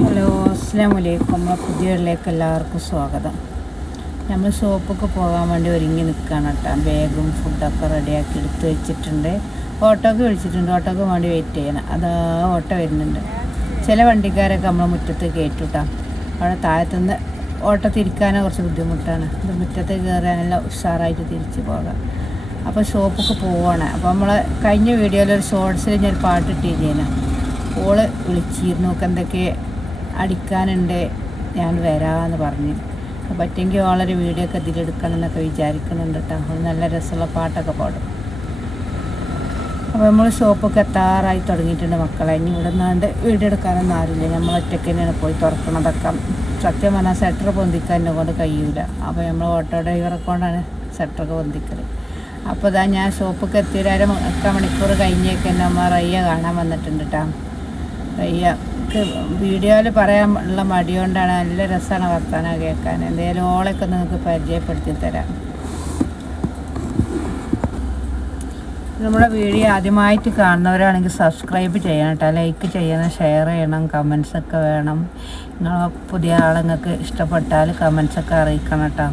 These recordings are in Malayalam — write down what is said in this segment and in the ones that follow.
ഹലോ അസ്സാം വലൈക്കും പുതിയയിലേക്ക് എല്ലാവർക്കും സ്വാഗതം. നമ്മൾ ഷോപ്പൊക്കെ പോകാൻ വേണ്ടി ഒരുങ്ങി നിൽക്കുകയാണ് കേട്ടോ. ബാഗും ഫുഡൊക്കെ റെഡിയാക്കി എടുത്ത് വെച്ചിട്ടുണ്ട്. ഓട്ടോക്ക് വിളിച്ചിട്ടുണ്ട്. ഓട്ടോക്ക് വേണ്ടി വെയിറ്റ് ചെയ്യണം. അതാ ഓട്ടോ വരുന്നുണ്ട്. ചില വണ്ടിക്കാരൊക്കെ നമ്മളെ മുറ്റത്ത് കയറ്റും കേട്ടോ. അവിടെ താഴത്തുനിന്ന് ഓട്ടോ തിരിക്കാനോ കുറച്ച് ബുദ്ധിമുട്ടാണ്. ഇത് മുറ്റത്ത് കയറാനല്ല ഉഷാറായിട്ട് തിരിച്ച് പോകാം. അപ്പോൾ ഷോപ്പൊക്കെ പോവാണ്. അപ്പോൾ നമ്മൾ കഴിഞ്ഞ വീഡിയോയിൽ ഒരു ഷോർട്സിൽ ഞാൻ പാട്ട് ഇട്ടിരുന്നു ഓൾ വിളിച്ചിരുന്നു. ഒക്കെ എന്തൊക്കെ അടിക്കാനുണ്ട് ഞാൻ വരാമെന്ന് പറഞ്ഞു. പറ്റുമെങ്കിൽ ഓളൊരു വീഡിയോ ഒക്കെ ഇതിലെടുക്കണം എന്നൊക്കെ വിചാരിക്കുന്നുണ്ട് കേട്ടോ നല്ല രസമുള്ള പാട്ടൊക്കെ പാടും. അപ്പോൾ നമ്മൾ ഷോപ്പൊക്കെ എത്താറായി തുടങ്ങിയിട്ടുണ്ട് മക്കളെ. ഇനി ഇവിടെ നിന്നാണ്ട് വീഡിയോ എടുക്കാനൊന്നും ആരില്ല നമ്മൾ ഒറ്റയ്ക്ക് തന്നെയാണ് പോയി തുറക്കണതൊക്കെ. സത്യം പറഞ്ഞാൽ സെറ്റർ പൊന്തിക്കാൻ എന്നെ കൊണ്ട് കഴിയൂല. അപ്പോൾ നമ്മൾ ഓട്ടോ ഡ്രൈവറെ കൊണ്ടാണ് സെറ്ററൊക്കെ പൊന്തിക്കൽ അപ്പോൾ ഇതാ ഞാൻ ഷോപ്പൊക്കെ എത്തിയൊരു അര മണിക്കൂർ കഴിഞ്ഞേക്ക് തന്നെ അമ്മ റയ്യ കാണാൻ വന്നിട്ടുണ്ട് കേട്ടോ റയ്യക്ക് വീഡിയോയിൽ പറയാനുള്ള മടിയോണ്ടാണ് നല്ല രസമാണ് വർത്താനം കേൾക്കാൻ. എന്തെങ്കിലും ഓളൊക്കെ നിങ്ങൾക്ക് പരിചയപ്പെടുത്തി തരാം. നമ്മുടെ വീഡിയോ ആദ്യമായിട്ട് കാണുന്നവരാണെങ്കിൽ സബ്സ്ക്രൈബ് ചെയ്യണം കേട്ടോ. ലൈക്ക് ചെയ്യണം ഷെയർ ചെയ്യണം കമൻസ് ഒക്കെ വേണം. നിങ്ങൾ പുതിയ ആളുങ്ങൾക്ക് ഇഷ്ടപ്പെട്ടാൽ കമൻസ് ഒക്കെ അറിയിക്കണം കേട്ടോ.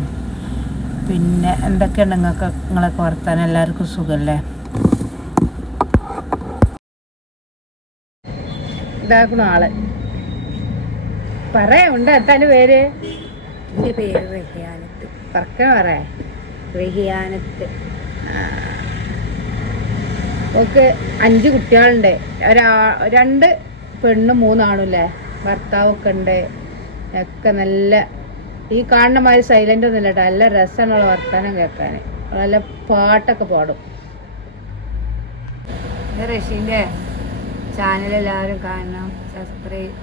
പിന്നെ എന്തൊക്കെയുണ്ട് നിങ്ങൾക്ക് നിങ്ങളൊക്കെ വർത്താനം? എല്ലാവർക്കും സുഖമല്ലേ? ഇതാക്കണ ആൾ. പറയാണ്ട് എത്താന്റെ പേര്? എന്റെ പേര് റഹിയാനത്ത്. പറക്കണ പറയാ. റഹിയാനത്ത്. ഓക്ക് അഞ്ച് കുട്ടികളുണ്ട്. ഒരാ രണ്ട് പെണ്ണും മൂന്നാണല്ലേ ഭർത്താവൊക്കെ ഉണ്ട്. ഒക്കെ നല്ല ഈ കാണുന്ന മാതിരി സൈലന്റ് ഒന്നുമില്ല കേട്ടോ നല്ല രസമുള്ള വർത്താനം കേൾക്കാൻ നല്ല പാട്ടൊക്കെ പാടും. റഷീന്റെ ചാനൽ എല്ലാവരും കാണണം. സബ്സ്ക്രൈബ്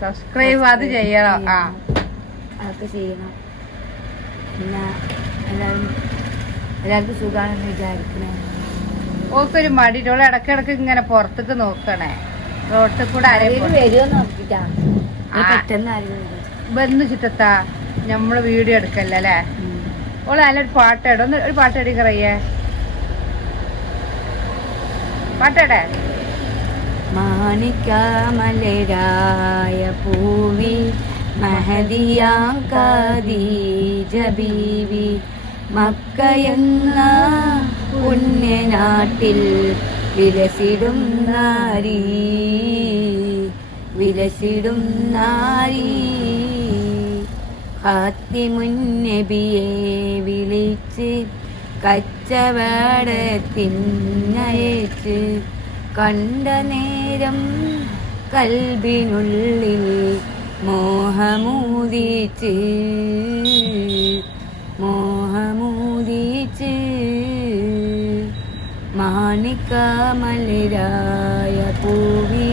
സബ്സ്ക്രൈബ് അത് ചെയ്യണം. ആ. അതൊക്കെ ചെയ്യണം. പിന്നെ എല്ലാവരും എല്ലാവർക്കും സുഖമാണെന്ന് വിചാരിക്കണേ ഓക്കൊരു മടിയിട്ടുള്ള ഇടക്കിടക്ക് ഇങ്ങനെ പുറത്തേക്ക് നോക്കണേ. റോട്ടിൽ കൂടെ ബന്ധു ചിത്തത്താ നമ്മൾ വീഡിയോ എടുക്കല്ലേ അല്ലേ? ഓൾ നല്ലൊരു പാട്ടേട ഒന്ന് ഒരു പാട്ട് എടുക്കറയ്യേ പാട്ടേടേ മാണിക്കാമലരായ പൂവി മഹദിയാങ്കാദീജ ബീവി മക്കയെന്ന പുണ്യനാട്ടിൽ വിലസിടും നാരീ വിലസിടും നാരീ. ഹാത്തിമുന്നബിയെ വിളിച്ച് കച്ചവടത്തിനയച്ച് കണ്ട നേരം കൽബിനുള്ളിൽ മോഹമൂതിച്ച് മോഹമൂതിച്ച് മാണിക്കമലരായ പൂവി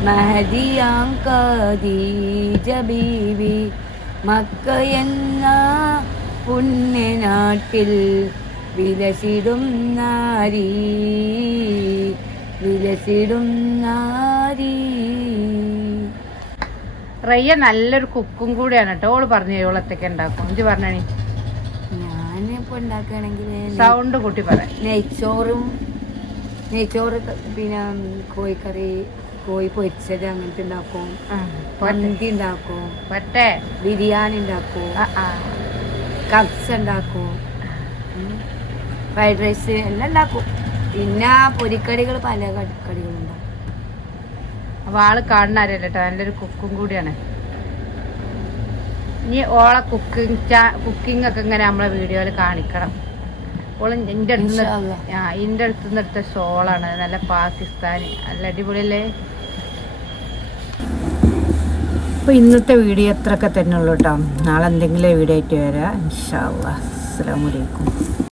മഹദിയാങ്കാദീജ ബീവി മക്കയെന്ന പുണ്യനാട്ടിൽ വിലസിടും നാരീ. നാരീ റയ്യ നല്ലൊരു കുക്കും കൂടിയാണ് കേട്ടോ ഓൾ പറഞ്ഞു ഓളത്തൊക്കെ ഉണ്ടാക്കും. എന്ത് പറഞ്ഞി ഞാനിപ്പോ ഉണ്ടാക്കുകയാണെങ്കിൽ സൗണ്ട് കൂട്ടി പറയാം നെയ്ച്ചോറും നെയ്ച്ചോറ് പിന്നെ കോഴിക്കറി കോഴി പൊരിച്ചത് അങ്ങനത്തെ ഉണ്ടാക്കും. മന്തി ഉണ്ടാക്കും. പറ്റേ. ബിരിയാണി ഉണ്ടാക്കും. കപ്സ് ഉണ്ടാക്കും. ഫ്രൈഡ് റൈസ് എല്ലാം ഉണ്ടാക്കും. പിന്നെ പൊരിക്കടികൾ പല കടികളുണ്ടാവും. അപ്പൊ ആൾ കാണുന്ന അറിയില്ല കേട്ടോ നല്ലൊരു കുക്കും കൂടിയാണ്. ഇനി ഓളെ കുക്കിംഗ് കുക്കിംഗ് ഒക്കെ ഇങ്ങനെ നമ്മളെ വീഡിയോയിൽ കാണിക്കണം. ഓൾ എന്റെ അടുത്ത്. ആ എന്റെ അടുത്ത് നിന്ന് എടുത്ത ഷോളാണ്. നല്ല പാകിസ്ഥാനി. നല്ല അടിപൊളിയല്ലേ? അപ്പോൾ ഇന്നത്തെ വീഡിയോ എത്രയൊക്കെ തന്നെ ഉള്ളൂ കേട്ടോ നാളെ എന്തെങ്കിലും വീഡിയോ ആയിട്ട് വരാം. ഇൻഷാ അല്ലാ അസ്സലാമു അലൈക്കും.